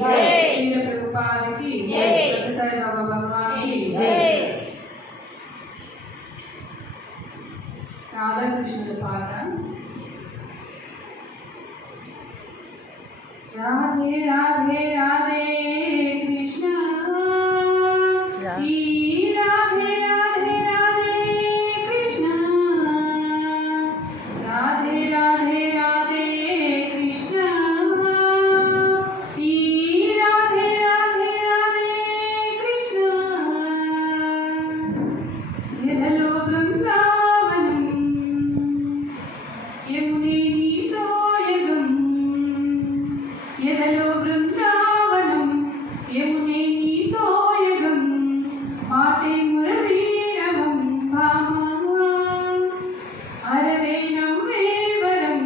శ్రీల ప్రభుపాదికి సత్యసాయి బాబా భగవానికి రాధాకృష్ణుల పాట. రాధే రాధే రాధే కృష్ణ ఈ రాధే రాధే రాధే కృష్ణ రాధే రాధే రాధే కృష్ణ ఈ రాధే రాధే రాధే కృష్ణ ఎదలో బృందావనం యమునే నీ సోయగం ఎదలో బృందావనం యమునే నీ సోయగం మాటే మురళీరవం భామా అరవే నవ్వే వరం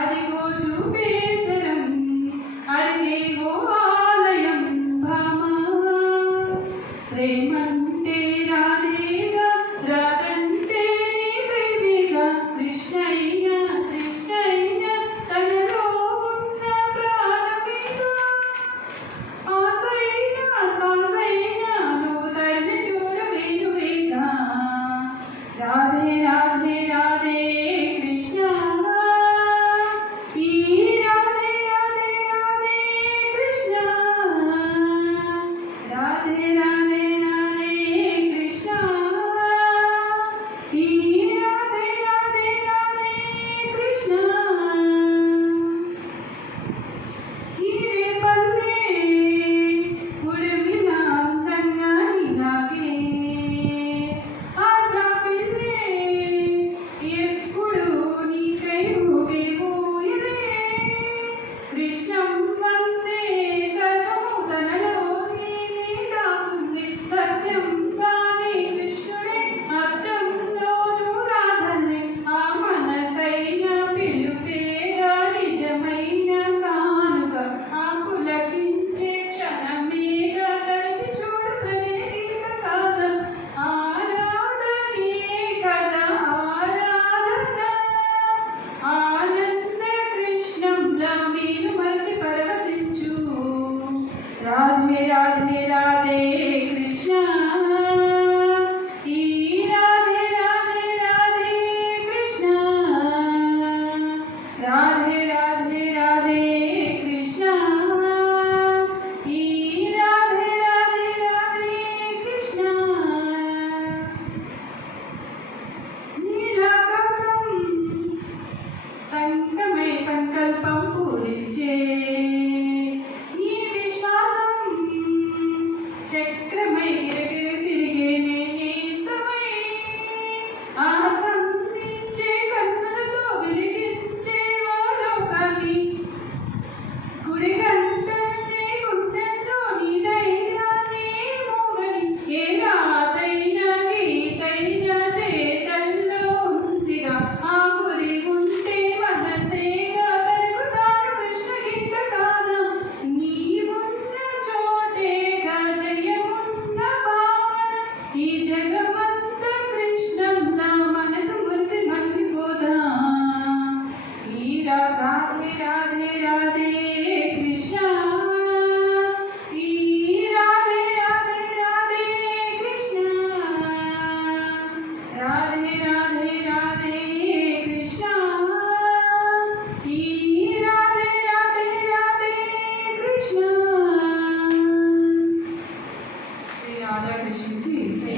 అదిగో చూపేసరం అడిగే గోవాలయం భామా ప్రేమంటే రాధేగా రాధంటే ప్రేమిగా కృష్ణయ్య కృష్ణయ్య తనలో ఉన్న ప్రాణమిగా ఆసైన శ్వాసైన నువ్వు తడిని చూడవేయువేగా రాధే రాధే రాధే కృష్ణ ఈ రాధే రాధే రాధే కృష్ణ రాధే రాధే రాధే కృష్ణ ఈ రాధే రాధే రాధే కృష్ణ హీరే పల్లె ఉడిమిన అందంగా నీలాగే ఆచా పిల్లే ఎప్పుడు నీకై ఊగిపోయిరే కృష్ణం వందే సర్వము తనలో నీవే దాగుంది సత్యం తానే కృష్ణుడే అర్థంలోను రాధనే ఆ మనసైన పిలుపేగా నిజమైన కానుక ఆ పులకించే క్షణమేగా తరచి చూడకనే గీత కాద ఆరాధనే కదా ఆరాధన ఆనంద కృష్ణంలా మీరు మరచి పరవశించు రాధే రాధే రాధే కృష్ణ ఈ రాధే రాధే రాధే కృష్ణ రాధే రాధే రాధే కృష్ణ ఈ రాధే రాధే రాధే కృష్ణ నీలాకాశం సంకమే సంకల్పం పూరించే నీ విశ్వాసం చక్రమై గిరగిర తిరిగే నేస్తమై ఆనందించే కన్నులతో వెలిగించే ఓ లోకాన్ని గుడి గంటల్ని గుండెల్లో నీ ధైర్యాన్ని మోగని ఏ రాతైనా గీతైనా చేతల్లో ఉందిగా ఆ గురి ఉంటే మనసేగా తరుగుతాను కృష్ణ గీత కానా నీవున్న చోటేగా జయమున్న భావన ఈ జగమంత కృష్ణంలా మనసు మురిసి మగ్గిపోదా ఈ రాధే రాధే రాధే కృష్ణ ఈ రాధే రాధే రాధే కృష్ణ రాధే రాధే రాధే కృష్ణ ఈ రాధే రాధే రాధే కృష్ణ శ్రీ రాధాకృష్ణుడికి